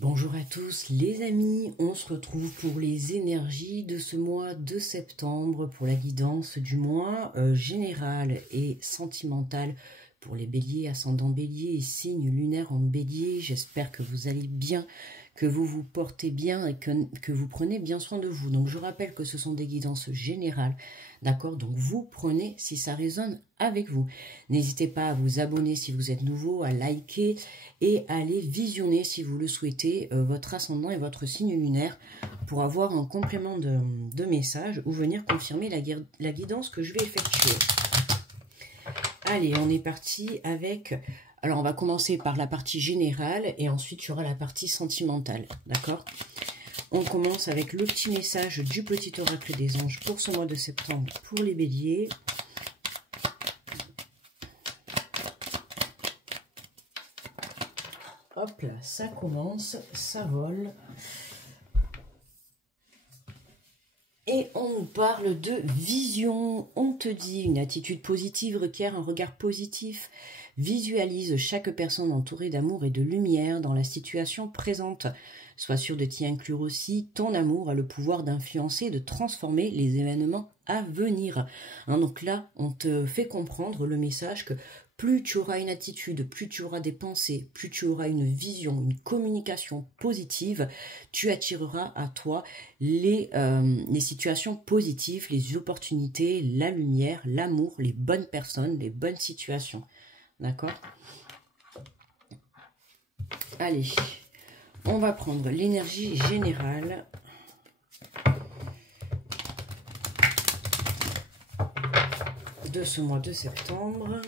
Bonjour à tous les amis, on se retrouve pour les énergies de ce mois de septembre, pour la guidance du mois général et sentimental pour les béliers, ascendant bélier et signe lunaire en bélier. J'espère que vous allez bien, que vous vous portez bien et que vous prenez bien soin de vous. Donc je rappelle que ce sont des guidances générales, d'accord? Donc vous prenez si ça résonne avec vous. N'hésitez pas à vous abonner si vous êtes nouveau, à liker et à aller visionner si vous le souhaitez votre ascendant et votre signe lunaire pour avoir un complément de message ou venir confirmer la guidance que je vais effectuer. Allez, on est parti avec... Alors, on va commencer par la partie générale et ensuite, il y aura la partie sentimentale, d'accord? On commence avec le petit message du petit oracle des anges pour ce mois de septembre pour les béliers. Hop là, ça commence, ça vole. Et on nous parle de vision. On te dit une attitude positive requiert un regard positif. Visualise chaque personne entourée d'amour et de lumière dans la situation présente. Sois sûr de t'y inclure aussi. Ton amour a le pouvoir d'influencer et de transformer les événements à venir. Donc là, on te fait comprendre le message que plus tu auras une attitude, plus tu auras des pensées, plus tu auras une vision, une communication positive, tu attireras à toi les situations positives, les opportunités, la lumière, l'amour, les bonnes personnes, les bonnes situations. D'accord? Allez, on va prendre l'énergie générale. De ce mois de septembre.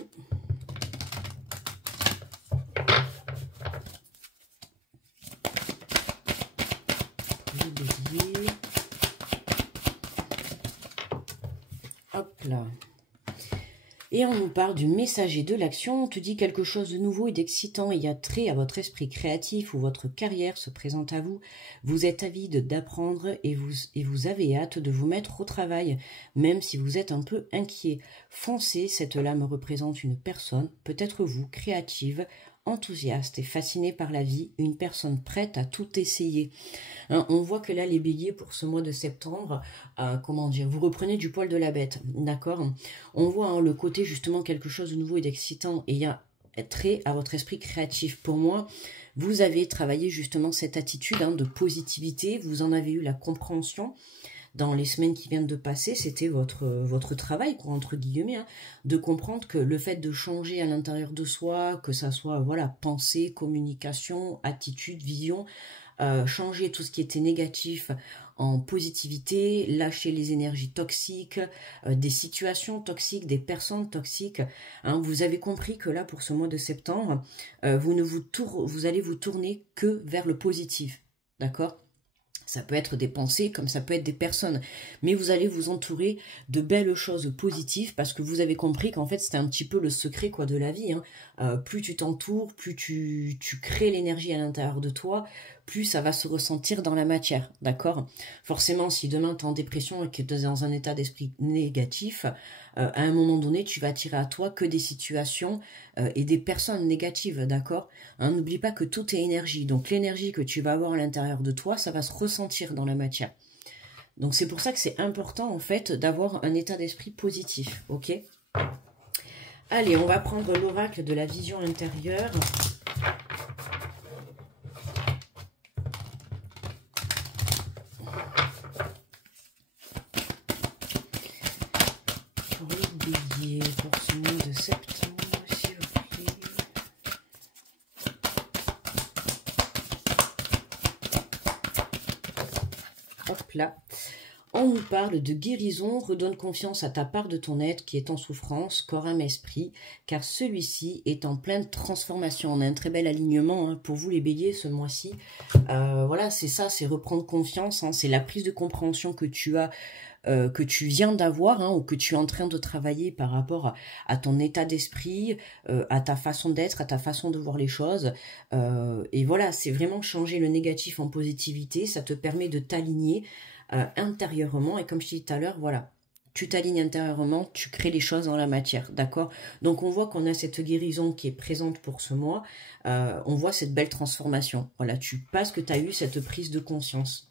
Hop là. Et on nous parle du messager de l'action. On te dit quelque chose de nouveau et d'excitant et a trait à votre esprit créatif ou votre carrière se présente à vous. Vous êtes avide d'apprendre et vous avez hâte de vous mettre au travail, même si vous êtes un peu inquiet. Foncez, cette lame représente une personne, peut-être vous, créative, enthousiaste et fascinée par la vie, une personne prête à tout essayer. Hein, on voit que là, les béliers, pour ce mois de septembre, comment dire, vous reprenez du poil de la bête, d'accord? On voit le côté, justement, quelque chose de nouveau et d'excitant, et il y a trait à votre esprit créatif. Pour moi, vous avez travaillé justement cette attitude de positivité, vous en avez eu la compréhension. Dans les semaines qui viennent de passer, c'était votre travail, quoi, entre guillemets, de comprendre que le fait de changer à l'intérieur de soi, que ça soit voilà, pensée, communication, attitude, vision, changer tout ce qui était négatif en positivité, lâcher les énergies toxiques, des situations toxiques, des personnes toxiques. Vous avez compris que là, pour ce mois de septembre, vous allez vous tourner que vers le positif, d'accord ? Ça peut être des pensées comme ça peut être des personnes. Mais vous allez vous entourer de belles choses positives parce que vous avez compris qu'en fait, c'était un petit peu le secret de la vie. Plus tu t'entoures, plus tu crées l'énergie à l'intérieur de toi, plus ça va se ressentir dans la matière. D'accord? Forcément, si demain tu es en dépression et que tu es dans un état d'esprit négatif, à un moment donné, tu vas attirer à toi que des situations et des personnes négatives. D'accord? N'oublie pas que tout est énergie. Donc l'énergie que tu vas avoir à l'intérieur de toi, ça va se ressentir dans la matière. Donc c'est pour ça que c'est important en fait d'avoir un état d'esprit positif. Ok? Allez, on va prendre l'oracle de la vision intérieure. Pour les béliers, pour ce mois de septembre, s'il vous plaît. Hop là. On nous parle de guérison, redonne confiance à ta part de ton être qui est en souffrance, corps, âme, esprit, car celui-ci est en pleine transformation. On a un très bel alignement pour vous les béliers ce mois-ci. Voilà, c'est ça, c'est reprendre confiance, c'est la prise de compréhension que tu as, que tu viens d'avoir ou que tu es en train de travailler par rapport à ton état d'esprit, à ta façon d'être, à ta façon de voir les choses. Et voilà, c'est vraiment changer le négatif en positivité, ça te permet de t'aligner intérieurement et comme je disais tout à l'heure, voilà, tu t'alignes intérieurement, tu crées les choses dans la matière, d'accord? Donc on voit qu'on a cette guérison qui est présente pour ce mois, on voit cette belle transformation. Voilà, tu passes que tu as eu cette prise de conscience.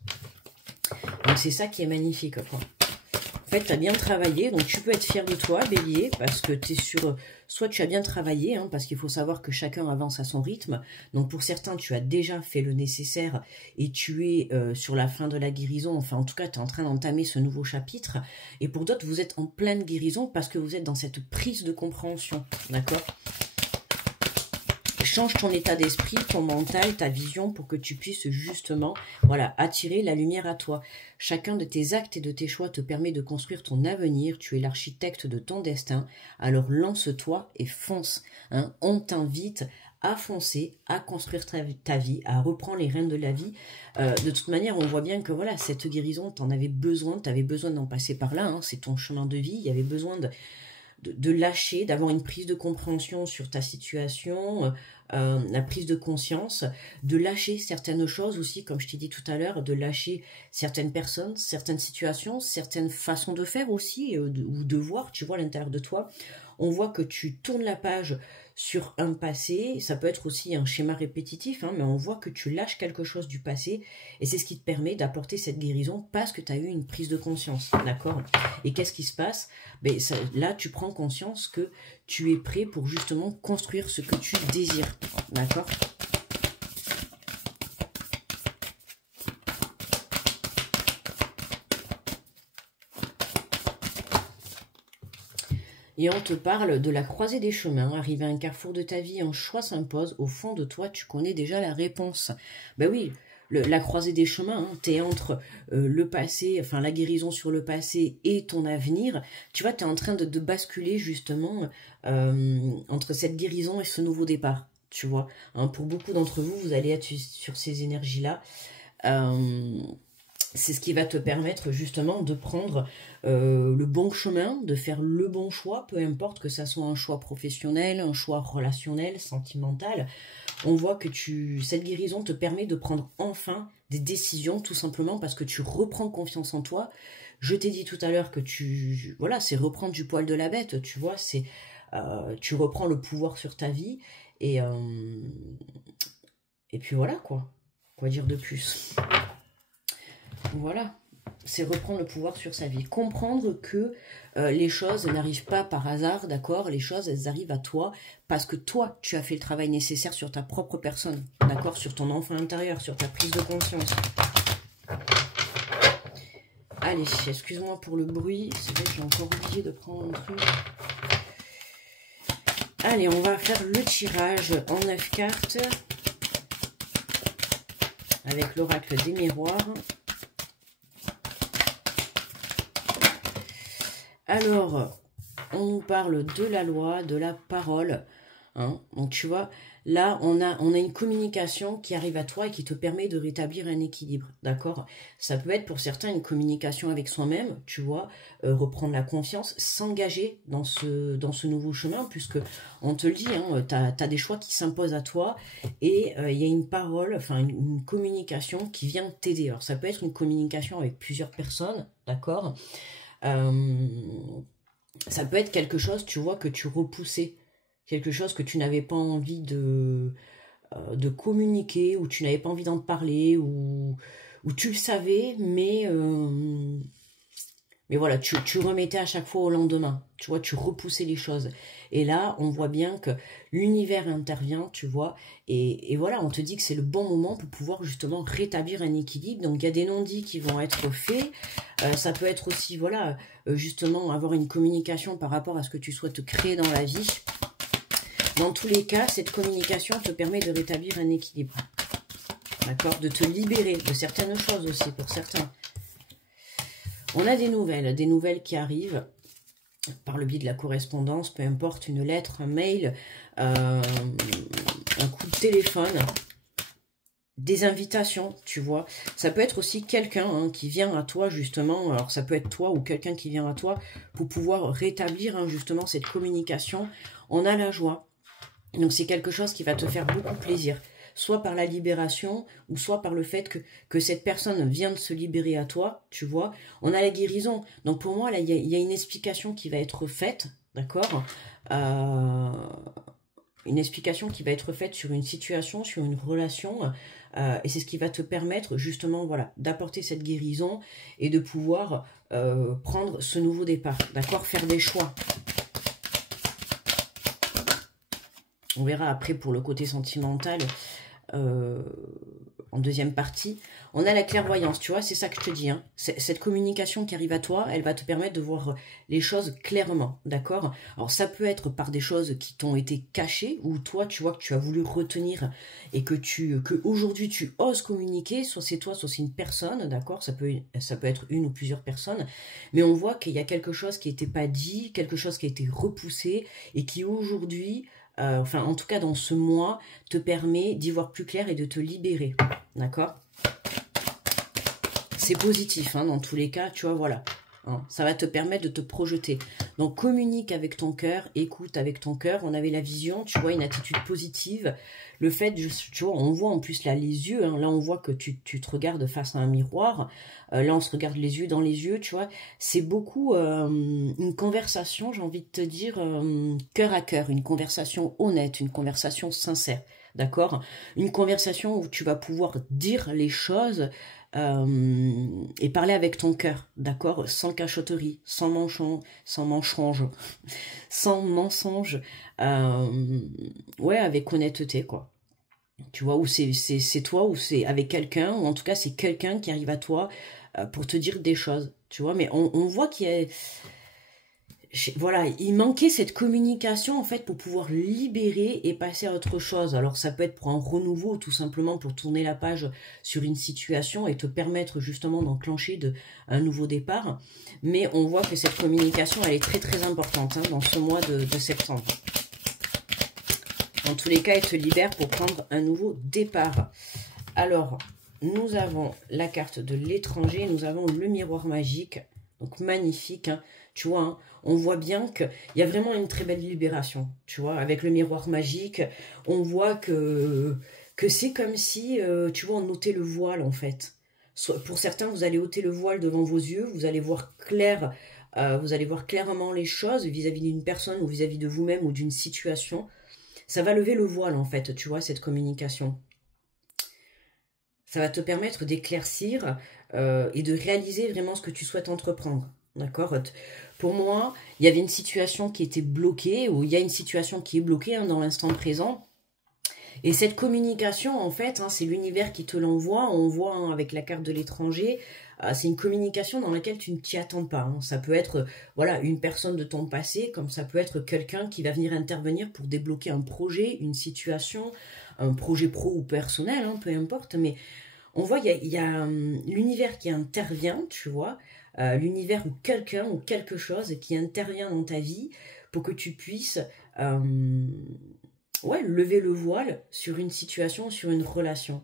Donc c'est ça qui est magnifique, quoi. En fait, tu as bien travaillé, donc tu peux être fier de toi, Bélier, parce que tu es sur... Soit tu as bien travaillé, hein, parce qu'il faut savoir que chacun avance à son rythme. Donc pour certains, tu as déjà fait le nécessaire et tu es sur la fin de la guérison. Enfin, en tout cas, tu es en train d'entamer ce nouveau chapitre. Et pour d'autres, vous êtes en pleine guérison parce que vous êtes dans cette prise de compréhension, d'accord ? Change ton état d'esprit, ton mental, ta vision pour que tu puisses justement, voilà, attirer la lumière à toi. Chacun de tes actes et de tes choix te permet de construire ton avenir. Tu es l'architecte de ton destin. Alors lance-toi et fonce. Hein. On t'invite à foncer, à construire ta vie, à reprendre les rênes de la vie. De toute manière, on voit bien que voilà, cette guérison, tu en avais besoin, tu avais besoin d'en passer par là. Hein. C'est ton chemin de vie. Il y avait besoin de lâcher, d'avoir une prise de compréhension sur ta situation, la prise de conscience, de lâcher certaines choses aussi, comme je t'ai dit tout à l'heure, de lâcher certaines personnes, certaines situations, certaines façons de faire aussi, ou de voir, tu vois, à l'intérieur de toi. On voit que tu tournes la page sur un passé, ça peut être aussi un schéma répétitif, hein, mais on voit que tu lâches quelque chose du passé, et c'est ce qui te permet d'apporter cette guérison parce que tu as eu une prise de conscience, d'accord? Et qu'est-ce qui se passe? Ben, là, tu prends conscience que tu es prêt pour justement construire ce que tu désires, d'accord? Et on te parle de la croisée des chemins. Arrivé à un carrefour de ta vie, un choix s'impose. Au fond de toi, tu connais déjà la réponse. Ben oui, la croisée des chemins, hein, tu es entre le passé, enfin la guérison sur le passé et ton avenir. Tu vois, tu es en train de basculer justement entre cette guérison et ce nouveau départ. Tu vois, hein, pour beaucoup d'entre vous, vous allez être sur ces énergies-là. C'est ce qui va te permettre justement de prendre le bon chemin, de faire le bon choix, peu importe que ça soit un choix professionnel, un choix relationnel, sentimental. On voit que cette guérison te permet de prendre enfin des décisions, tout simplement parce que tu reprends confiance en toi. Je t'ai dit tout à l'heure que voilà, c'est reprendre du poil de la bête, tu vois, c'est tu reprends le pouvoir sur ta vie et puis voilà quoi dire de plus. Voilà, c'est reprendre le pouvoir sur sa vie. Comprendre que les choses n'arrivent pas par hasard, d'accord? Les choses, elles arrivent à toi parce que toi, tu as fait le travail nécessaire sur ta propre personne, d'accord? Sur ton enfant intérieur, sur ta prise de conscience. Allez, excuse-moi pour le bruit, c'est vrai que j'ai encore oublié de prendre un truc. Allez, on va faire le tirage en 9 cartes avec l'oracle des miroirs. Alors, on nous parle de la loi, de la parole. Hein. Donc, tu vois, là, on a une communication qui arrive à toi et qui te permet de rétablir un équilibre. D'accord? Ça peut être pour certains une communication avec soi-même, tu vois, reprendre la confiance, s'engager dans ce nouveau chemin, puisque on te le dit, hein, tu as des choix qui s'imposent à toi et il y a une parole, enfin une communication qui vient t'aider. Alors, ça peut être une communication avec plusieurs personnes, d'accord? Ça peut être quelque chose, tu vois, que tu repoussais, quelque chose que tu n'avais pas envie de communiquer, ou tu n'avais pas envie d'en parler, ou tu le savais, mais voilà, tu remettais à chaque fois au lendemain, tu vois, tu repoussais les choses. Et là, on voit bien que l'univers intervient, tu vois, et voilà, on te dit que c'est le bon moment pour pouvoir justement rétablir un équilibre. Donc, il y a des non-dits qui vont être faits. Ça peut être aussi, voilà, justement, avoir une communication par rapport à ce que tu souhaites créer dans la vie. Dans tous les cas, cette communication te permet de rétablir un équilibre. D'accord? De te libérer de certaines choses aussi, pour certains. On a des nouvelles qui arrivent par le biais de la correspondance, peu importe, une lettre, un mail, un coup de téléphone, des invitations, tu vois. Ça peut être aussi quelqu'un qui vient à toi, justement, alors ça peut être toi ou quelqu'un qui vient à toi pour pouvoir rétablir justement cette communication. On a la joie, donc c'est quelque chose qui va te faire beaucoup plaisir. soit par la libération, ou soit par le fait que cette personne vient de se libérer à toi, tu vois. On a la guérison. Donc pour moi, là, il y a une explication qui va être faite, d'accord, une explication qui va être faite sur une situation, sur une relation, et c'est ce qui va te permettre justement, voilà, d'apporter cette guérison et de pouvoir prendre ce nouveau départ, d'accord, faire des choix. On verra après pour le côté sentimental en deuxième partie. On a la clairvoyance, tu vois, c'est ça que je te dis. Hein. Cette communication qui arrive à toi, elle va te permettre de voir les choses clairement, d'accord? Alors ça peut être par des choses qui t'ont été cachées, ou toi, tu vois, que tu as voulu retenir et que aujourd'hui tu oses communiquer, soit c'est toi, soit c'est une personne, d'accord? Ça peut être une ou plusieurs personnes, mais on voit qu'il y a quelque chose qui n'était pas dit, quelque chose qui a été repoussé, et qui aujourd'hui... enfin, en tout cas, dans ce mois, te permet d'y voir plus clair et de te libérer. D'accord? C'est positif, hein, dans tous les cas, tu vois, voilà. Hein, ça va te permettre de te projeter. Donc, communique avec ton cœur, écoute avec ton cœur. On avait la vision, tu vois, une attitude positive. Le fait, tu vois, on voit en plus là les yeux. Hein, là, on voit que tu te regardes face à un miroir. Là, on se regarde les yeux dans les yeux, tu vois. C'est beaucoup une conversation, j'ai envie de te dire, cœur à cœur. Une conversation honnête, une conversation sincère. D'accord? Une conversation où tu vas pouvoir dire les choses et parler avec ton cœur, d'accord? Sans cachotterie, sans mensonge, sans mensonge, ouais, avec honnêteté, quoi. Tu vois, ou c'est toi, ou c'est avec quelqu'un, ou en tout cas c'est quelqu'un qui arrive à toi pour te dire des choses, tu vois, mais on voit qu'il y a... Voilà, il manquait cette communication en fait pour pouvoir libérer et passer à autre chose. Alors ça peut être pour un renouveau, tout simplement pour tourner la page sur une situation et te permettre justement d'enclencher un nouveau départ. Mais on voit que cette communication, elle est très très importante hein, dans ce mois de septembre. Dans tous les cas, elle te libère pour prendre un nouveau départ. Alors, nous avons la carte de l'étranger, nous avons le miroir magique. Donc magnifique, hein. Tu vois, hein, on voit bien qu'il y a vraiment une très belle libération, tu vois, avec le miroir magique, on voit que c'est comme si, tu vois, on ôtait le voile, en fait. Pour certains, vous allez ôter le voile devant vos yeux, vous allez voir clair, vous allez voir clairement les choses vis-à-vis d'une personne ou vis-à-vis de vous-même ou d'une situation. Ça va lever le voile, en fait, tu vois, cette communication. Ça va te permettre d'éclaircir et de réaliser vraiment ce que tu souhaites entreprendre. D'accord? Pour moi, il y avait une situation qui était bloquée, ou il y a une situation qui est bloquée hein, dans l'instant présent. Et cette communication, en fait, hein, c'est l'univers qui te l'envoie. On voit hein, avec la carte de l'étranger, c'est une communication dans laquelle tu ne t'y attends pas. Hein. Ça peut être voilà, une personne de ton passé, comme ça peut être quelqu'un qui va venir intervenir pour débloquer un projet, une situation, un projet pro ou personnel, hein, peu importe. Mais on voit, il y a l'univers qui intervient, tu vois, l'univers ou quelqu'un ou quelque chose qui intervient dans ta vie pour que tu puisses ouais, lever le voile sur une situation, sur une relation.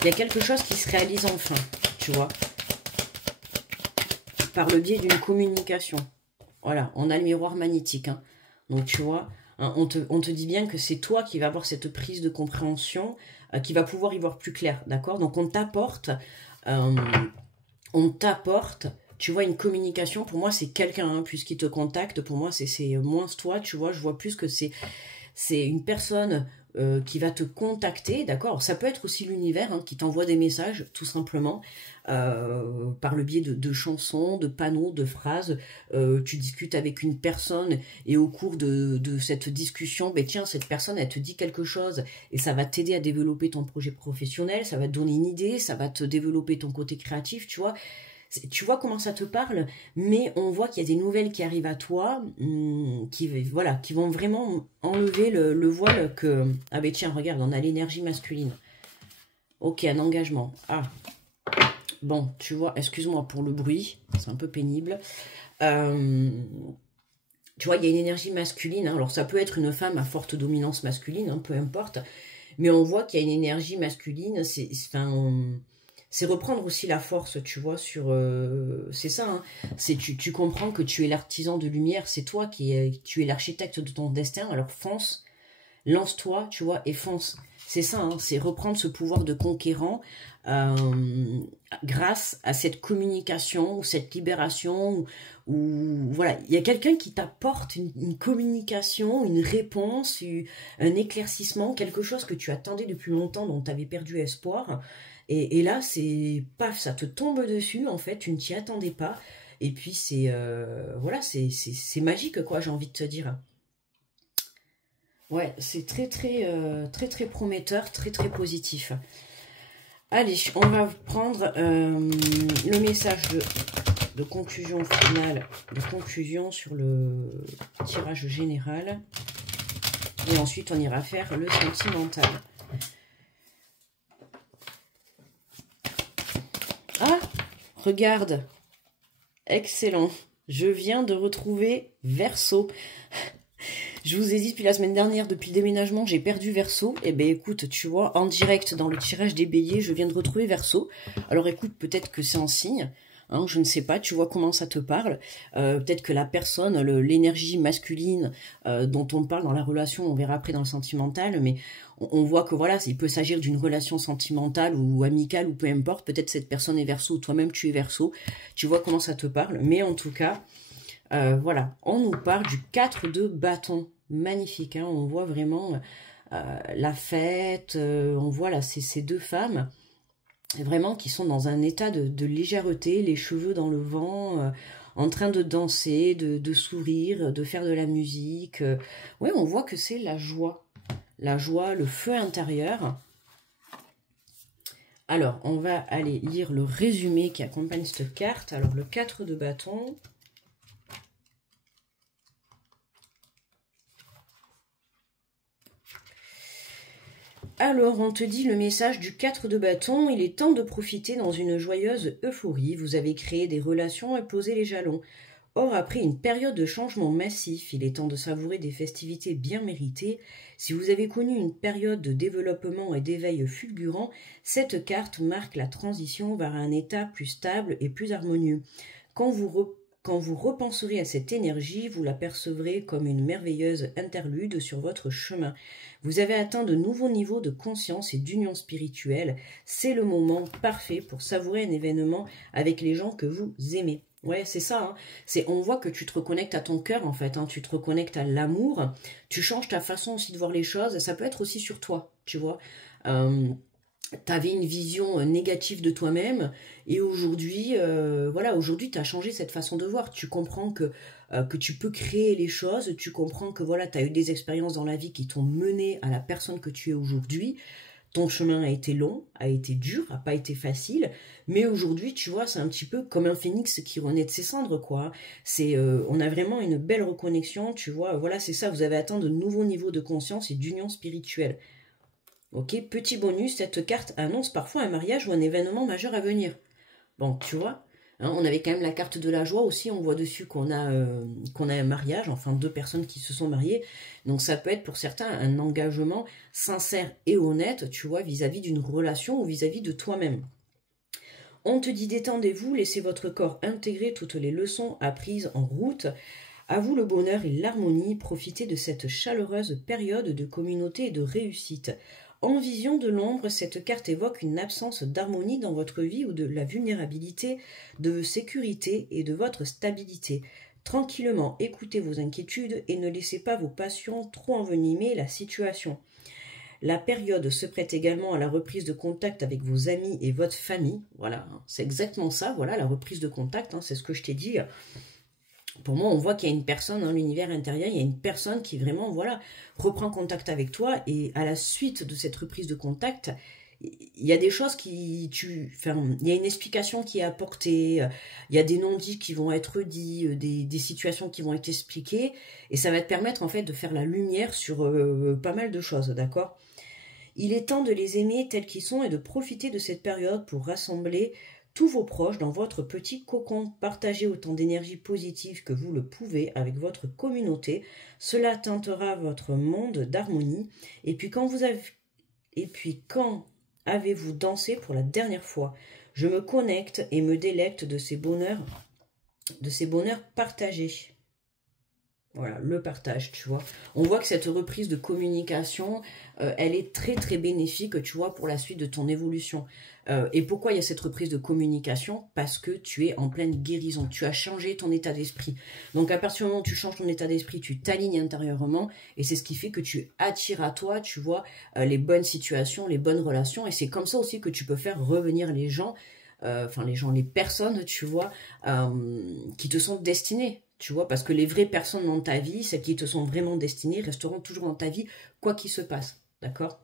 Il y a quelque chose qui se réalise enfin, tu vois, par le biais d'une communication. Voilà, on a le miroir magnétique, hein. Donc tu vois, hein, on te dit bien que c'est toi qui vas avoir cette prise de compréhension, qui va pouvoir y voir plus clair, d'accord? Donc on t'apporte, tu vois, une communication. Pour moi, c'est quelqu'un, hein, puisqu'il te contacte. Pour moi, c'est moins toi, tu vois. Je vois plus que c'est une personne qui va te contacter, d'accord? Ça peut être aussi l'univers hein, qui t'envoie des messages, tout simplement, par le biais de chansons, de panneaux, de phrases. Tu discutes avec une personne et au cours de cette discussion, ben tiens, cette personne, elle te dit quelque chose et ça va t'aider à développer ton projet professionnel, ça va te donner une idée, ça va te développer ton côté créatif, tu vois. Tu vois comment ça te parle, mais on voit qu'il y a des nouvelles qui arrivent à toi, voilà, qui vont vraiment enlever le voile que... Ah ben tiens, regarde, on a l'énergie masculine. Ok, un engagement. Ah, bon, tu vois, excuse-moi pour le bruit, c'est un peu pénible. Tu vois, il y a une énergie masculine, hein. Alors ça peut être une femme à forte dominance masculine, hein, peu importe, mais on voit qu'il y a une énergie masculine, c'est reprendre aussi la force, tu vois, sur... c'est ça, hein, tu comprends que tu es l'artisan de lumière, c'est toi tu es l'architecte de ton destin, alors fonce, lance-toi, tu vois, et fonce. C'est ça, hein, c'est reprendre ce pouvoir de conquérant grâce à cette communication ou cette libération ou voilà, il y a quelqu'un qui t'apporte une communication, une réponse, un éclaircissement, quelque chose que tu attendais depuis longtemps, dont tu avais perdu espoir. Et là, c'est paf, ça te tombe dessus, en fait, tu ne t'y attendais pas. Et puis, c'est voilà, c'est magique, quoi, j'ai envie de te dire. Ouais, c'est très prometteur, très positif. Allez, on va prendre le message de conclusion finale, de conclusion sur le tirage général. Et ensuite, on ira faire le sentimental. Ah, regarde. Excellent. Je viens de retrouver Verseau. Je vous ai dit depuis la semaine dernière, depuis le déménagement, j'ai perdu Verseau. Eh bien écoute, tu vois, en direct dans le tirage des béliers, je viens de retrouver Verseau. Alors écoute, peut-être que c'est un signe, hein, je ne sais pas, tu vois comment ça te parle. Peut-être que la personne, l'énergie masculine dont on parle dans la relation, on verra après dans le sentimental, mais on voit que voilà, il peut s'agir d'une relation sentimentale ou amicale ou peu importe. Peut-être cette personne est Verseau, toi-même tu es Verseau. Tu vois comment ça te parle, mais en tout cas... voilà, on nous parle du 4 de bâton. Magnifique, hein, on voit vraiment la fête, on voit là ces deux femmes, vraiment qui sont dans un état de légèreté, les cheveux dans le vent, en train de danser, de sourire, de faire de la musique. Oui, on voit que c'est la joie, le feu intérieur. Alors, on va aller lire le résumé qui accompagne cette carte. Alors, le 4 de bâton... Alors, on te dit le message du 4 de bâton, il est temps de profiter dans une joyeuse euphorie. Vous avez créé des relations et posé les jalons. Or, après une période de changement massif, il est temps de savourer des festivités bien méritées. Si vous avez connu une période de développement et d'éveil fulgurant, cette carte marque la transition vers un état plus stable et plus harmonieux. Quand vous repenserez à cette énergie, vous la percevrez comme une merveilleuse interlude sur votre chemin. Vous avez atteint de nouveaux niveaux de conscience et d'union spirituelle. C'est le moment parfait pour savourer un événement avec les gens que vous aimez. Ouais, c'est ça. Hein. On voit que tu te reconnectes à ton cœur, en fait. Hein. Tu te reconnectes à l'amour. Tu changes ta façon aussi de voir les choses. Ça peut être aussi sur toi, tu vois. Tu avais une vision négative de toi-même et aujourd'hui, voilà, aujourd'hui, tu as changé cette façon de voir. Tu comprends que tu peux créer les choses, tu comprends que voilà, tu as eu des expériences dans la vie qui t'ont mené à la personne que tu es aujourd'hui. Ton chemin a été long, a été dur, a pas été facile, mais aujourd'hui, tu vois, c'est un petit peu comme un phénix qui renaît de ses cendres, quoi. On a vraiment une belle reconnexion, tu vois. Voilà, c'est ça, vous avez atteint de nouveaux niveaux de conscience et d'union spirituelle. Ok, petit bonus, cette carte annonce parfois un mariage ou un événement majeur à venir. Bon, tu vois, hein, on avait quand même la carte de la joie aussi, on voit dessus qu'on a un mariage, enfin deux personnes qui se sont mariées. Donc ça peut être pour certains un engagement sincère et honnête, tu vois, vis-à-vis d'une relation ou vis-à-vis de toi-même. On te dit détendez-vous, laissez votre corps intégrer toutes les leçons apprises en route. À vous le bonheur et l'harmonie, profitez de cette chaleureuse période de communauté et de réussite. En vision de l'ombre, cette carte évoque une absence d'harmonie dans votre vie ou de la vulnérabilité, de sécurité et de votre stabilité. Tranquillement, écoutez vos inquiétudes et ne laissez pas vos passions trop envenimer la situation. La période se prête également à la reprise de contact avec vos amis et votre famille. Voilà, c'est exactement ça, voilà, la reprise de contact, hein, c'est ce que je t'ai dit. Pour moi, on voit qu'il y a une personne dans l'univers intérieur, il y a une personne qui vraiment, voilà, reprend contact avec toi et à la suite de cette reprise de contact, il y a des choses il y a une explication qui est apportée, il y a des non-dits qui vont être dits, des situations qui vont être expliquées et ça va te permettre en fait de faire la lumière sur pas mal de choses, d'accord ? Il est temps de les aimer tels qu'ils sont et de profiter de cette période pour rassembler tous vos proches dans votre petit cocon. Partagez autant d'énergie positive que vous le pouvez avec votre communauté. Cela teintera votre monde d'harmonie. Et puis quand avez-vous dansé pour la dernière fois? Je me connecte et me délecte de ces bonheurs partagés. Voilà, le partage, tu vois. On voit que cette reprise de communication, elle est très très bénéfique, tu vois, pour la suite de ton évolution. Et pourquoi il y a cette reprise de communication? Parce que tu es en pleine guérison. Tu as changé ton état d'esprit. Donc à partir du moment où tu changes ton état d'esprit, tu t'alignes intérieurement. Et c'est ce qui fait que tu attires à toi, tu vois, les bonnes situations, les bonnes relations. Et c'est comme ça aussi que tu peux faire revenir les gens, les personnes, tu vois, qui te sont destinées. Tu vois, parce que les vraies personnes dans ta vie, celles qui te sont vraiment destinées, resteront toujours dans ta vie, quoi qu'il se passe. D'accord?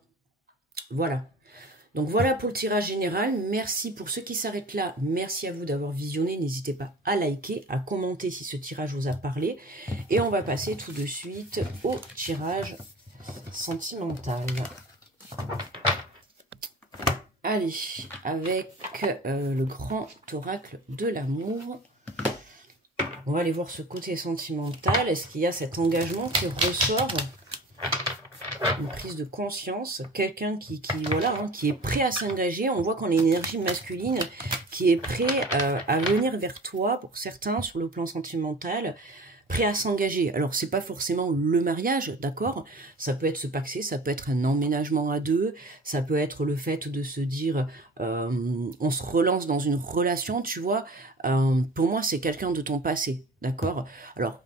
Voilà. Donc voilà pour le tirage général. Merci pour ceux qui s'arrêtent là. Merci à vous d'avoir visionné. N'hésitez pas à liker, à commenter si ce tirage vous a parlé. Et on va passer tout de suite au tirage sentimental. Allez, avec le grand oracle de l'amour. On va aller voir ce côté sentimental. Est-ce qu'il y a cet engagement qui ressort? Une prise de conscience. Quelqu'un qui est prêt à s'engager. On voit qu'on a une énergie masculine qui est prêt à venir vers toi, pour certains, sur le plan sentimental. Prêt à s'engager. Alors, c'est pas forcément le mariage, d'accord? Ça peut être se paxer, ça peut être un emménagement à deux, ça peut être le fait de se dire, on se relance dans une relation, tu vois. Pour moi, c'est quelqu'un de ton passé, d'accord? Alors,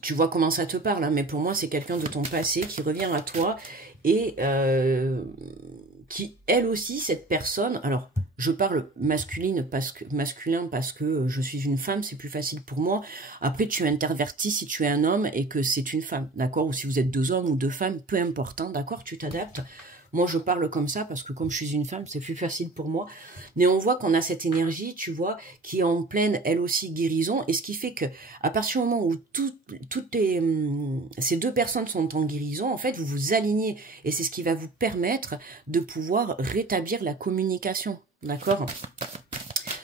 tu vois comment ça te parle, hein, mais pour moi, c'est quelqu'un de ton passé qui revient à toi et qui, elle aussi, cette personne... Alors, je parle masculin parce que je suis une femme, c'est plus facile pour moi. Après, tu intervertis si tu es un homme et que c'est une femme, d'accord? Ou si vous êtes deux hommes ou deux femmes, peu importe, hein, d'accord? Tu t'adaptes. Moi, je parle comme ça parce que comme je suis une femme, c'est plus facile pour moi. Mais on voit qu'on a cette énergie, tu vois, qui est en pleine, elle aussi, guérison. Et ce qui fait que à partir du moment où ces deux personnes sont en guérison, en fait, vous vous alignez. Et c'est ce qui va vous permettre de pouvoir rétablir la communication. D'accord?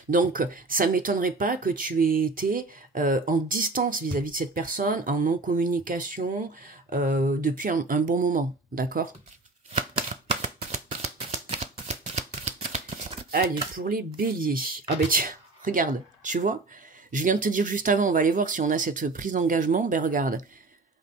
Donc, ça ne m'étonnerait pas que tu aies été en distance vis-à-vis de cette personne, en non-communication, depuis un bon moment. D'accord? Allez, pour les béliers. Ah ben tiens, regarde, tu vois, je viens de te dire juste avant, on va aller voir si on a cette prise d'engagement. Ben regarde,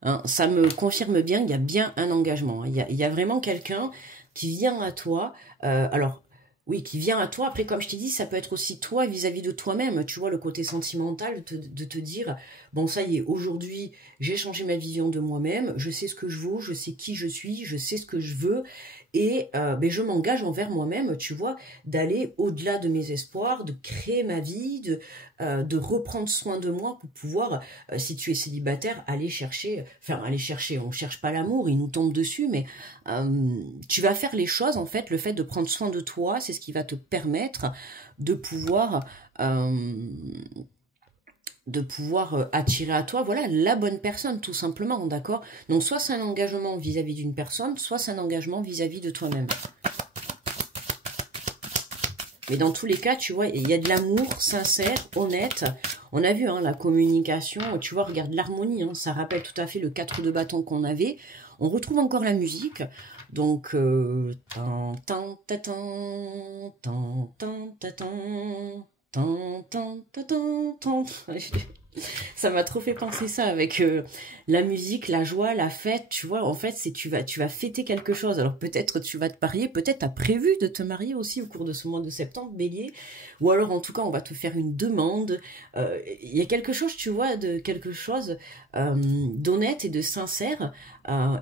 hein, ça me confirme bien, il y a bien un engagement. Hein. Il y a vraiment quelqu'un qui vient à toi. Alors, oui, qui vient à toi. Après, comme je t'ai dit, ça peut être aussi toi vis-à-vis de toi-même. Tu vois, le côté sentimental de te dire, bon, ça y est, aujourd'hui, j'ai changé ma vision de moi-même. Je sais ce que je vaux, je sais qui je suis, je sais ce que je veux. Et ben, je m'engage envers moi-même, tu vois, d'aller au-delà de mes espoirs, de créer ma vie, de reprendre soin de moi pour pouvoir, si tu es célibataire, aller chercher, on cherche pas l'amour, il nous tombe dessus, mais tu vas faire les choses, en fait, le fait de prendre soin de toi, c'est ce qui va te permettre de pouvoir... attirer à toi, voilà, la bonne personne, tout simplement, d'accord? Donc, soit c'est un engagement vis-à-vis d'une personne, soit c'est un engagement vis-à-vis de toi-même. Mais dans tous les cas, tu vois, il y a de l'amour sincère, honnête. On a vu, hein, la communication, tu vois, regarde l'harmonie, hein, ça rappelle tout à fait le 4 de bâton qu'on avait. On retrouve encore la musique. Donc, ça m'a trop fait penser ça avec la musique, la joie, la fête, tu vois. En fait, c'est tu vas fêter quelque chose. Alors peut-être tu vas te marier, peut-être tu as prévu de te marier aussi au cours de ce mois de septembre, bélier. Ou alors en tout cas, on va te faire une demande. Il y a quelque chose, tu vois, d'honnête et de sincère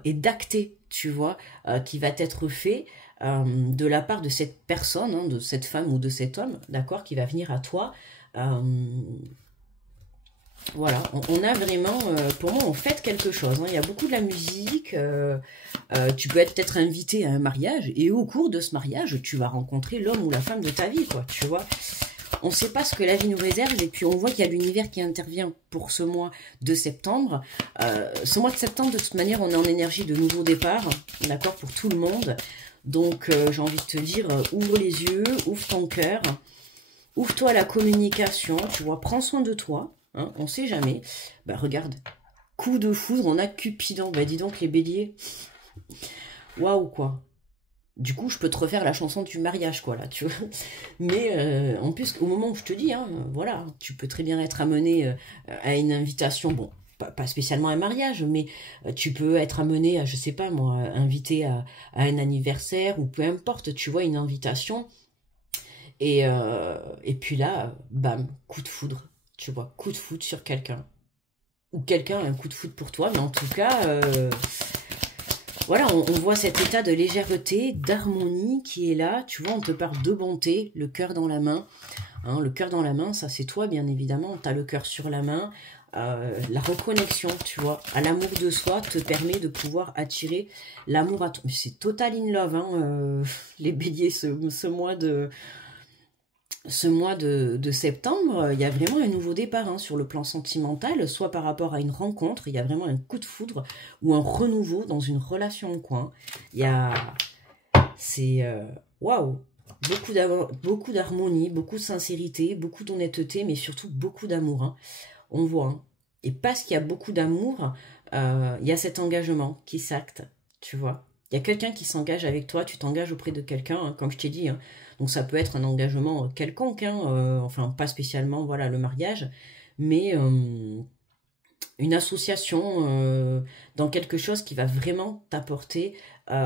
et d'acté, tu vois, qui va être fait. De la part de cette personne, hein, de cette femme ou de cet homme, d'accord, qui va venir à toi. Voilà, on a vraiment, pour moi, on fête quelque chose. Hein. Il y a beaucoup de la musique. Tu peux être peut-être invité à un mariage et au cours de ce mariage, tu vas rencontrer l'homme ou la femme de ta vie, quoi. Tu vois, on ne sait pas ce que la vie nous réserve et puis on voit qu'il y a l'univers qui intervient pour ce mois de septembre. Ce mois de septembre, de toute manière, on est en énergie de nouveau départ, d'accord, pour tout le monde. Donc, j'ai envie de te dire, ouvre les yeux, ouvre ton cœur, ouvre-toi à la communication, tu vois, prends soin de toi. Hein, on sait jamais. Bah regarde, coup de foudre, on a Cupidon. Bah dis donc les béliers. Waouh quoi. Du coup, je peux te refaire la chanson du mariage, quoi, là, tu vois. Mais en plus, au moment où je te dis, hein, voilà, tu peux très bien être amené à une invitation. Bon, pas spécialement un mariage, mais tu peux être amené à, je sais pas moi, invité à un anniversaire ou peu importe, tu vois, une invitation. Et puis là, bam, coup de foudre, tu vois, coup de foudre sur quelqu'un. Ou quelqu'un a un coup de foudre pour toi, mais en tout cas, voilà, on voit cet état de légèreté, d'harmonie qui est là. Tu vois, on te parle de bonté, le cœur dans la main. Hein, le cœur dans la main, ça c'est toi, bien évidemment. Tu as le cœur sur la main. La reconnexion, tu vois, à l'amour de soi te permet de pouvoir attirer l'amour à toi. Mais c'est total in love, hein, les béliers, ce mois de septembre, il y a vraiment un nouveau départ hein, sur le plan sentimental, soit par rapport à une rencontre, il y a vraiment un coup de foudre ou un renouveau dans une relation en coin. Il y a... C'est... Waouh, beaucoup d'harmonie, beaucoup de sincérité, beaucoup d'honnêteté, mais surtout beaucoup d'amour. Hein. On voit. Hein. Et parce qu'il y a beaucoup d'amour, il y a cet engagement qui s'acte, tu vois. Il y a quelqu'un qui s'engage avec toi, tu t'engages auprès de quelqu'un, hein, comme je t'ai dit. Hein. Donc ça peut être un engagement quelconque, hein, enfin pas spécialement voilà le mariage, mais une association dans quelque chose qui va vraiment t'apporter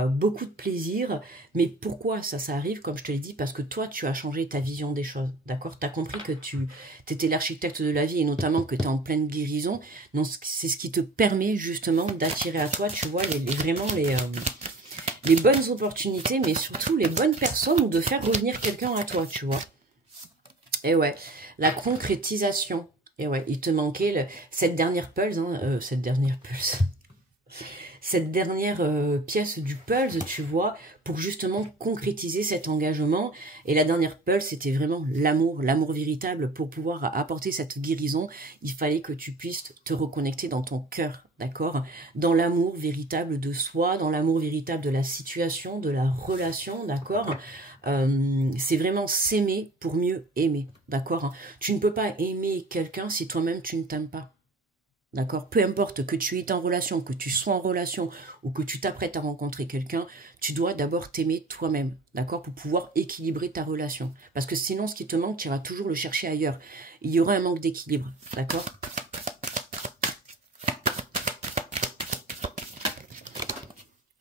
beaucoup de plaisir. Mais pourquoi ça arrive, comme je te l'ai dit, parce que toi, tu as changé ta vision des choses, d'accord? Tu as compris que tu étais l'architecte de la vie et notamment que tu es en pleine guérison. Donc, c'est ce qui te permet justement d'attirer à toi, tu vois, vraiment les bonnes opportunités, mais surtout les bonnes personnes ou de faire revenir quelqu'un à toi, tu vois. Et ouais, la concrétisation. Et ouais, il te manquait cette dernière pulse, hein, cette dernière pièce du pulse, tu vois, pour justement concrétiser cet engagement. Et la dernière pulse, c'était vraiment l'amour véritable. Pour pouvoir apporter cette guérison, il fallait que tu puisses te reconnecter dans ton cœur, d'accord? Dans l'amour véritable de soi, dans l'amour véritable de la situation, de la relation, d'accord? C'est vraiment s'aimer pour mieux aimer, d'accord? Tu ne peux pas aimer quelqu'un si toi-même tu ne t'aimes pas. D'accord? Peu importe que tu es en relation, que tu sois en relation ou que tu t'apprêtes à rencontrer quelqu'un, tu dois d'abord t'aimer toi-même, d'accord? Pour pouvoir équilibrer ta relation. Parce que sinon, ce qui te manque, tu iras toujours le chercher ailleurs. Il y aura un manque d'équilibre, d'accord?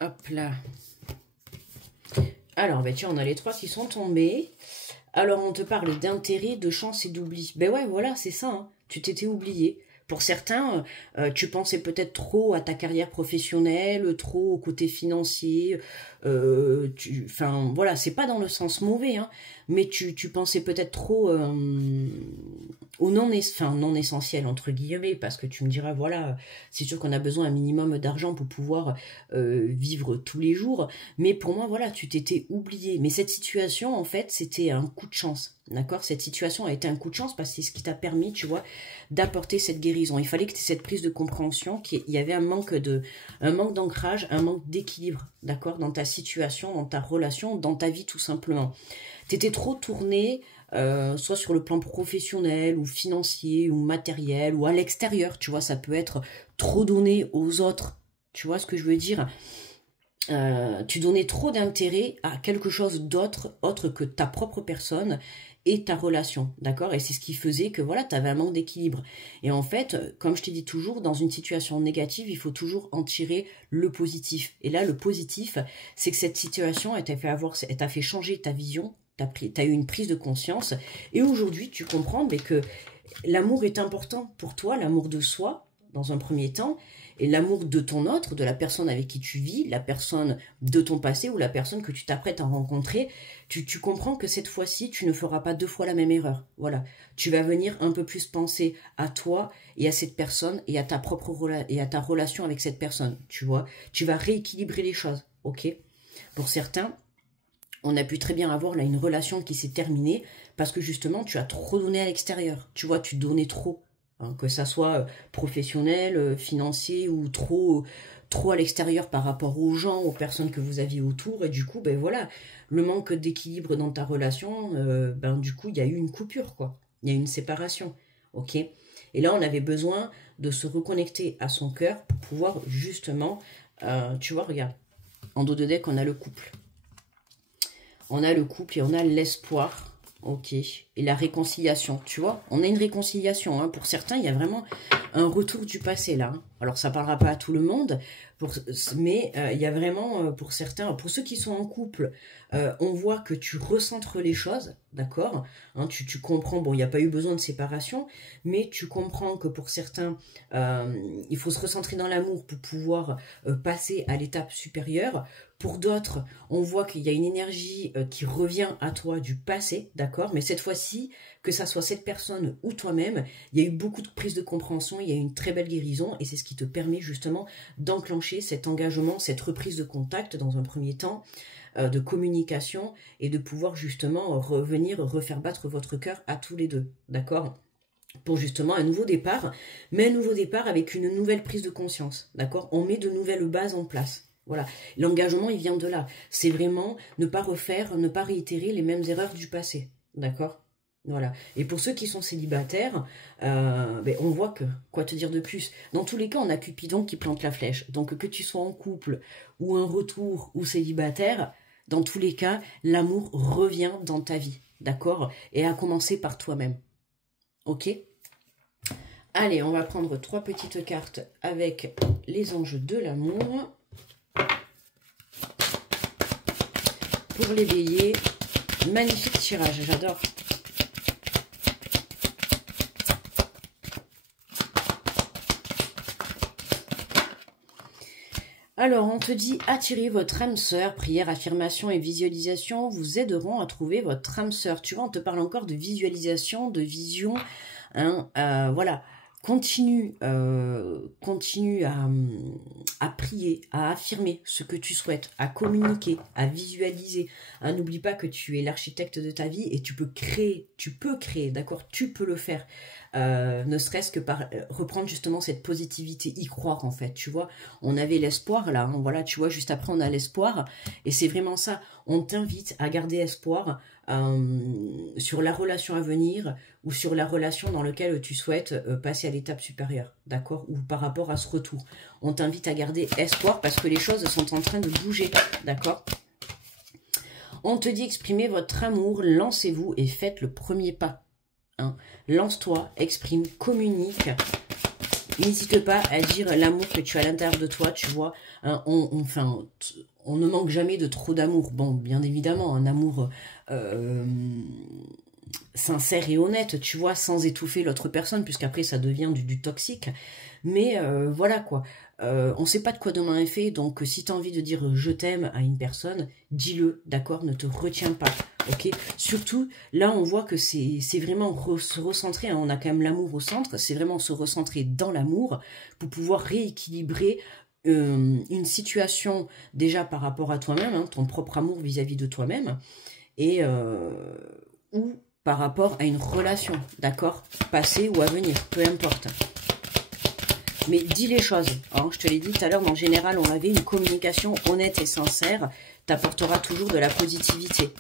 Hop là. Alors, ben tiens, on a les trois qui sont tombés. Alors, on te parle d'intérêt, de chance et d'oubli. Ben ouais, voilà, c'est ça. Hein. Tu t'étais oublié. Pour certains, tu pensais peut-être trop à ta carrière professionnelle, trop au côté financier. Enfin, voilà, c'est pas dans le sens mauvais, hein, mais tu pensais peut-être trop au non essentiel, entre guillemets, parce que tu me diras, voilà, c'est sûr qu'on a besoin un minimum d'argent pour pouvoir vivre tous les jours. Mais pour moi, voilà, tu t'étais oublié. Mais cette situation, en fait, c'était un coup de chance. D'accord? Cette situation a été un coup de chance parce que c'est ce qui t'a permis, tu vois, d'apporter cette guérison. Il fallait que tu aies cette prise de compréhension, qu'il y avait un manque d'ancrage, un manque d'équilibre, d'accord, dans ta situation, dans ta relation, dans ta vie tout simplement. Tu étais trop tourné, soit sur le plan professionnel ou financier ou matériel ou à l'extérieur, tu vois, ça peut être trop donné aux autres. Tu vois ce que je veux dire? Tu donnais trop d'intérêt à quelque chose d'autre, autre que ta propre personne et ta relation, d'accord? Et c'est ce qui faisait que, voilà, tu avais un manque d'équilibre. Et en fait, comme je t'ai dit toujours, dans une situation négative, il faut toujours en tirer le positif. Et là, le positif, c'est que cette situation, elle t'a fait changer ta vision, t'as eu une prise de conscience, et aujourd'hui, tu comprends mais que l'amour est important pour toi, l'amour de soi, dans un premier temps, et l'amour de ton autre, de la personne avec qui tu vis, la personne de ton passé ou la personne que tu t'apprêtes à rencontrer, tu comprends que cette fois-ci, tu ne feras pas deux fois la même erreur. Voilà, tu vas venir un peu plus penser à toi et à cette personne et à ta et à ta relation avec cette personne, tu vois. Tu vas rééquilibrer les choses, ok? Pour certains, on a pu très bien avoir là une relation qui s'est terminée parce que justement, tu as trop donné à l'extérieur. Tu vois, tu donnais trop. Hein, que ça soit professionnel, financier ou trop à l'extérieur par rapport aux gens, aux personnes que vous aviez autour. Et du coup, ben voilà, le manque d'équilibre dans ta relation, ben du coup, il y a eu une coupure, quoi. Il y a eu une séparation, ok? Et là, on avait besoin de se reconnecter à son cœur pour pouvoir justement, tu vois, regarde, en dos de deck, on a le couple. On a le couple et on a l'espoir, ok? et la réconciliation, tu vois. On a une réconciliation, hein. Pour certains, il y a vraiment un retour du passé, là. Hein. Alors, ça ne parlera pas à tout le monde, mais il y a vraiment, pour certains, pour ceux qui sont en couple, on voit que tu recentres les choses, d'accord, hein, tu comprends, bon, il n'y a pas eu besoin de séparation, mais tu comprends que pour certains, il faut se recentrer dans l'amour pour pouvoir passer à l'étape supérieure. Pour d'autres, on voit qu'il y a une énergie qui revient à toi du passé, d'accord, mais cette fois-ci, que ça soit cette personne ou toi-même, il y a eu beaucoup de prise de compréhension, il y a eu une très belle guérison, et c'est ce qui te permet justement d'enclencher cet engagement, cette reprise de contact dans un premier temps, de communication, et de pouvoir justement revenir, refaire battre votre cœur à tous les deux, d'accord, pour justement un nouveau départ, mais un nouveau départ avec une nouvelle prise de conscience, d'accord, on met de nouvelles bases en place. Voilà, l'engagement, il vient de là. C'est vraiment ne pas refaire, ne pas réitérer les mêmes erreurs du passé. D'accord? Voilà. Et pour ceux qui sont célibataires, on voit que, quoi te dire de plus? Dans tous les cas, on a Cupidon qui plante la flèche. Donc, que tu sois en couple, ou un retour, ou célibataire, dans tous les cas, l'amour revient dans ta vie. D'accord? Et à commencer par toi-même. Ok? Allez, on va prendre 3 petites cartes avec les enjeux de l'amour. Pour les béliers, magnifique tirage, j'adore. Alors, on te dit, attirez votre âme sœur, prière, affirmation et visualisation vous aideront à trouver votre âme sœur. Tu vois, on te parle encore de visualisation, de vision, hein, voilà. Continue à prier, à affirmer ce que tu souhaites, à communiquer, à visualiser. Hein, n'oublie pas que tu es l'architecte de ta vie et tu peux créer, d'accord, tu peux le faire. Ne serait-ce que par reprendre justement cette positivité, y croire en fait, tu vois. On avait l'espoir là, hein, voilà, tu vois, juste après on a l'espoir et c'est vraiment ça. On t'invite à garder espoir sur la relation à venir ou sur la relation dans laquelle tu souhaites passer à l'étape supérieure, d'accord, ou par rapport à ce retour. On t'invite à garder espoir parce que les choses sont en train de bouger, d'accord. On te dit exprimez votre amour, lancez-vous et faites le premier pas. Hein. Lance-toi, exprime, communique. N'hésite pas à dire l'amour que tu as à l'intérieur de toi, tu vois. Hein, on ne manque jamais de trop d'amour. Bon, bien évidemment, un amour sincère et honnête, tu vois, sans étouffer l'autre personne, puisqu'après ça devient du toxique. Mais voilà quoi. On ne sait pas de quoi demain est fait, donc si tu as envie de dire je t'aime à une personne, dis-le, d'accord, ne te retiens pas, ok. Surtout, là on voit que c'est vraiment se recentrer, hein, on a quand même l'amour au centre, c'est vraiment se recentrer dans l'amour pour pouvoir rééquilibrer une situation déjà par rapport à toi-même, hein, ton propre amour vis-à-vis de toi-même, et ou par rapport à une relation, d'accord, passée ou à venir, peu importe. Mais dis les choses, hein. Je te l'ai dit tout à l'heure, en général, on avait une communication honnête et sincère, t'apportera toujours de la positivité.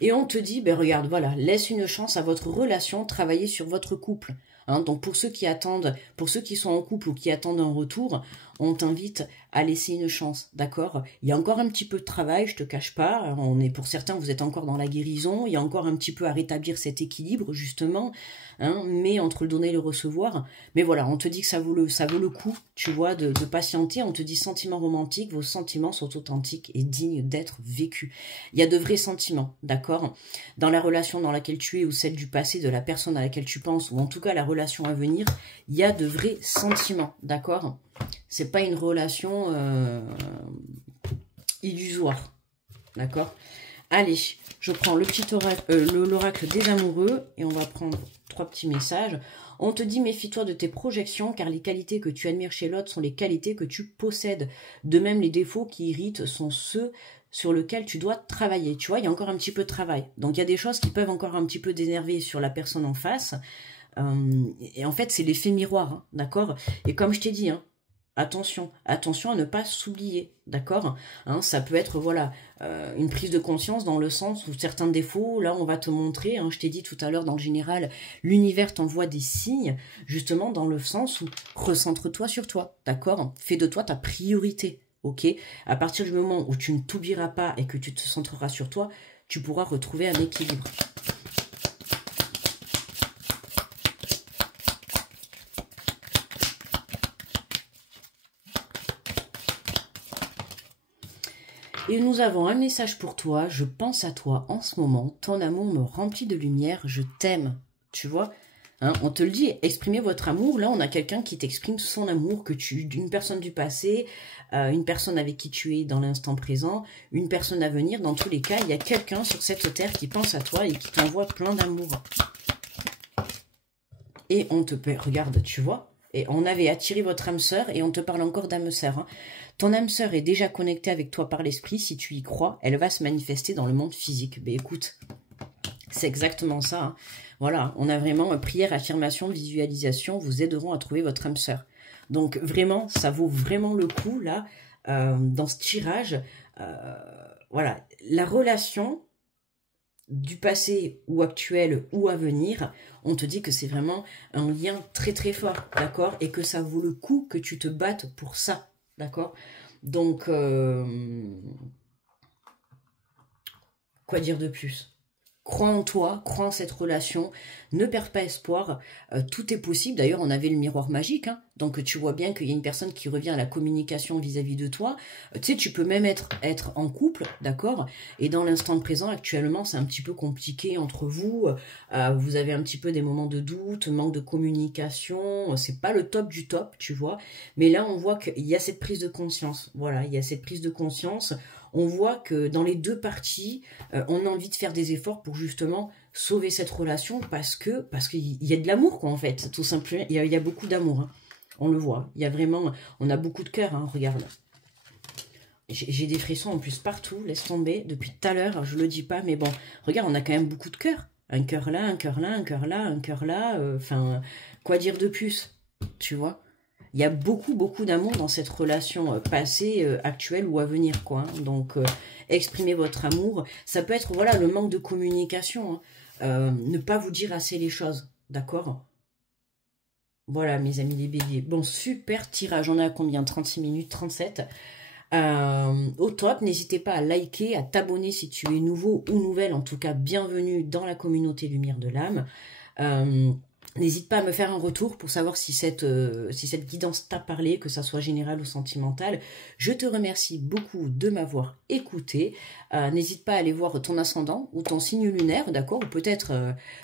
Et on te dit, ben regarde, voilà, laisse une chance à votre relation, travailler sur votre couple. Hein, donc pour ceux qui attendent, pour ceux qui sont en couple ou qui attendent un retour, on t'invite à laisser une chance, d'accord? Il y a encore un petit peu de travail, je te cache pas. Pour certains, vous êtes encore dans la guérison. Il y a encore un petit peu à rétablir cet équilibre justement, hein, mais entre le donner et le recevoir. Mais voilà, on te dit que ça vaut le coup, tu vois, de patienter. On te dit sentiments romantiques, vos sentiments sont authentiques et dignes d'être vécus. Il y a de vrais sentiments, d'accord? Dans la relation dans laquelle tu es ou celle du passé, de la personne à laquelle tu penses, ou en tout cas la relation à venir, il y a de vrais sentiments, d'accord? C'est pas une relation illusoire, d'accord? Allez, je prends le petit l'oracle des amoureux et on va prendre 3 petits messages. On te dit méfie-toi de tes projections car les qualités que tu admires chez l'autre sont les qualités que tu possèdes. De même, les défauts qui irritent sont ceux sur lesquels tu dois travailler. Tu vois, il y a encore un petit peu de travail. Donc, il y a des choses qui peuvent encore un petit peu t'énerver sur la personne en face. Et en fait, c'est l'effet miroir, hein, d'accord? Et comme je t'ai dit, hein, attention à ne pas s'oublier, d'accord, hein, ça peut être, voilà, une prise de conscience dans le sens où certains défauts, là, on va te montrer, hein, je t'ai dit tout à l'heure, dans le général, l'univers t'envoie des signes, justement, dans le sens où recentre-toi sur toi, d'accord, fais de toi ta priorité, ok? À partir du moment où tu ne t'oublieras pas et que tu te centreras sur toi, tu pourras retrouver un équilibre. Et nous avons un message pour toi. Je pense à toi en ce moment. Ton amour me remplit de lumière. Je t'aime. Tu vois, hein, on te le dit, exprimez votre amour. Là, on a quelqu'un qui t'exprime son amour, d'une personne du passé, une personne avec qui tu es dans l'instant présent, une personne à venir. Dans tous les cas, il y a quelqu'un sur cette terre qui pense à toi et qui t'envoie plein d'amour. Et on te regarde, tu vois. Et on avait attiré votre âme sœur et on te parle encore d'âme sœur. Hein. Ton âme sœur est déjà connectée avec toi par l'esprit. Si tu y crois, elle va se manifester dans le monde physique. Mais écoute, c'est exactement ça. Hein. Voilà, on a vraiment prière, affirmation, visualisation vous aideront à trouver votre âme sœur. Donc vraiment, ça vaut vraiment le coup là, dans ce tirage. Voilà, la relation du passé ou actuel ou à venir, on te dit que c'est vraiment un lien très très fort, d'accord? Et que ça vaut le coup que tu te battes pour ça, d'accord? Donc, quoi dire de plus? Crois en toi, crois en cette relation, ne perds pas espoir, tout est possible. D'ailleurs, on avait le miroir magique, hein, donc tu vois bien qu'il y a une personne qui revient à la communication vis-à-vis de toi. Tu sais, tu peux même être en couple, d'accord? Et dans l'instant présent, actuellement, c'est un petit peu compliqué entre vous. Vous avez un petit peu des moments de doute, manque de communication. C'est pas le top du top, tu vois. Mais là, on voit qu'il y a cette prise de conscience. Voilà, il y a cette prise de conscience. On voit que dans les deux parties, on a envie de faire des efforts pour justement sauver cette relation parce qu'il y a de l'amour, quoi, en fait. Tout simplement, il y a beaucoup d'amour. Hein. On le voit. Il y a vraiment... On a beaucoup de cœur, hein, regarde. J'ai des frissons en plus partout, laisse tomber. Depuis tout à l'heure, je le dis pas, mais bon. Regarde, on a quand même beaucoup de cœur. Un cœur là, un cœur là, un cœur là, un cœur là. Enfin, quoi dire de plus, tu vois? Il y a beaucoup, beaucoup d'amour dans cette relation passée, actuelle ou à venir, quoi. Hein. Donc, exprimez votre amour. Ça peut être, voilà, le manque de communication. Hein. Ne pas vous dire assez les choses, d'accord? Voilà, mes amis les béliers. Bon, super tirage. On a combien? 36 minutes, 37. Au top, n'hésitez pas à liker, à t'abonner si tu es nouveau ou nouvelle. En tout cas, bienvenue dans la communauté Lumière de l'âme. N'hésite pas à me faire un retour pour savoir si cette guidance t'a parlé, que ça soit général ou sentimental. Je te remercie beaucoup de m'avoir écouté. N'hésite pas à aller voir ton ascendant ou ton signe lunaire, d'accord? Ou peut-être,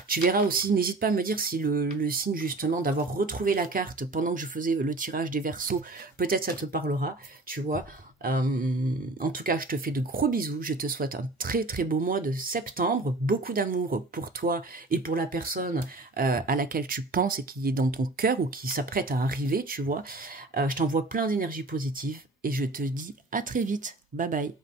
tu verras aussi, n'hésite pas à me dire si le signe justement d'avoir retrouvé la carte pendant que je faisais le tirage des Verseaux, peut-être ça te parlera, tu vois. En tout cas, je te fais de gros bisous. Je te souhaite un très très beau mois de septembre. Beaucoup d'amour pour toi et pour la personne à laquelle tu penses et qui est dans ton cœur ou qui s'apprête à arriver, tu vois. Je t'envoie plein d'énergie positive et je te dis à très vite. Bye bye.